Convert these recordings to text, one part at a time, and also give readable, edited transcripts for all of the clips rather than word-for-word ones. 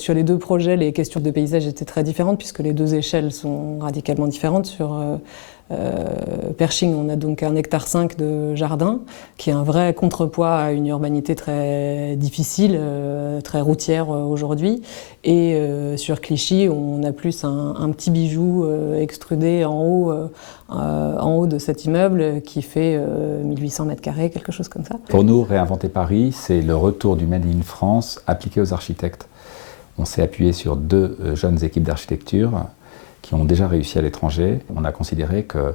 Sur les deux projets, les questions de paysage étaient très différentes puisque les deux échelles sont radicalement différentes. Sur Pershing, on a donc 1,5 hectare de jardin, qui est un vrai contrepoids à une urbanité très difficile, très routière aujourd'hui. Et sur Clichy, on a plus un petit bijou extrudé en haut de cet immeuble qui fait 1800 mètres carrés, quelque chose comme ça. Pour nous, Réinventer Paris, c'est le retour du Made in France appliqué aux architectes. On s'est appuyé sur 2 jeunes équipes d'architecture qui ont déjà réussi à l'étranger. On a considéré qu'il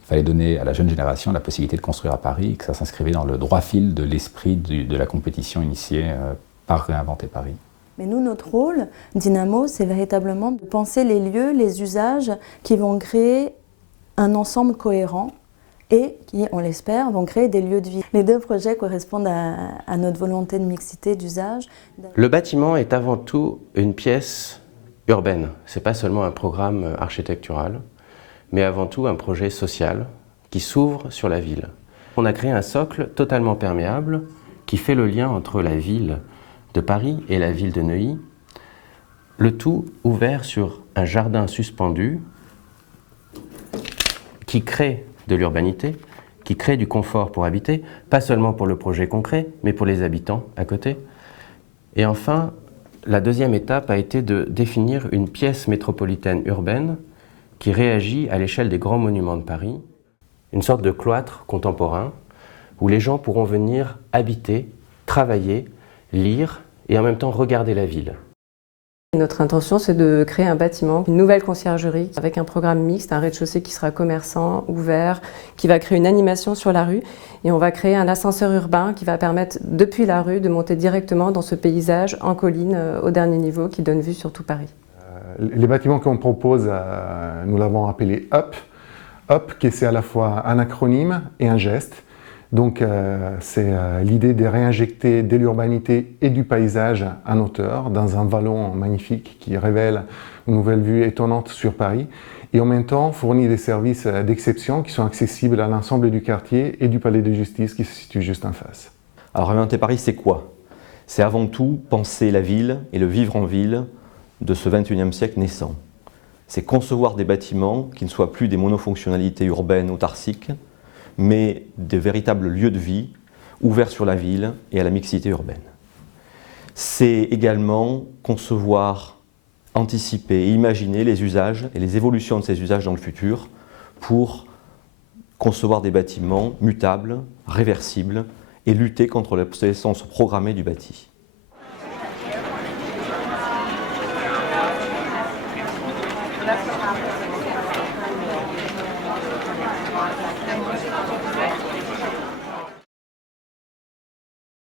fallait donner à la jeune génération la possibilité de construire à Paris et que ça s'inscrivait dans le droit fil de l'esprit de la compétition initiée par Réinventer Paris. Mais nous, notre rôle, Dynamo, c'est véritablement de penser les lieux, les usages qui vont créer un ensemble cohérent et qui, on l'espère, vont créer des lieux de vie. Les 2 projets correspondent à notre volonté de mixité d'usage. Le bâtiment est avant tout une pièce urbaine. Ce n'est pas seulement un programme architectural, mais avant tout un projet social qui s'ouvre sur la ville. On a créé un socle totalement perméable qui fait le lien entre la ville de Paris et la ville de Neuilly, le tout ouvert sur un jardin suspendu qui crée de l'urbanité, qui crée du confort pour habiter, pas seulement pour le projet concret, mais pour les habitants à côté. Et enfin, la deuxième étape a été de définir une pièce métropolitaine urbaine qui réagit à l'échelle des grands monuments de Paris, une sorte de cloître contemporain où les gens pourront venir habiter, travailler, lire et en même temps regarder la ville. Notre intention, c'est de créer un bâtiment, une nouvelle conciergerie avec un programme mixte, un rez-de-chaussée qui sera commerçant, ouvert, qui va créer une animation sur la rue. Et on va créer un ascenseur urbain qui va permettre, depuis la rue, de monter directement dans ce paysage en colline au dernier niveau qui donne vue sur tout Paris. Les bâtiments qu'on propose, nous l'avons appelé UP. UP, qui c'est à la fois un acronyme et un geste. Donc c'est l'idée de réinjecter de l'urbanité et du paysage en hauteur dans un vallon magnifique qui révèle une nouvelle vue étonnante sur Paris et en même temps fournit des services d'exception qui sont accessibles à l'ensemble du quartier et du palais de justice qui se situe juste en face. Alors Réinventer Paris, c'est quoi? C'est avant tout penser la ville et le vivre en ville de ce 21e siècle naissant. C'est concevoir des bâtiments qui ne soient plus des monofonctionnalités urbaines autarciques, mais de véritables lieux de vie ouverts sur la ville et à la mixité urbaine. C'est également concevoir, anticiper et imaginer les usages et les évolutions de ces usages dans le futur pour concevoir des bâtiments mutables, réversibles et lutter contre l'obsolescence programmée du bâti. That's what happens.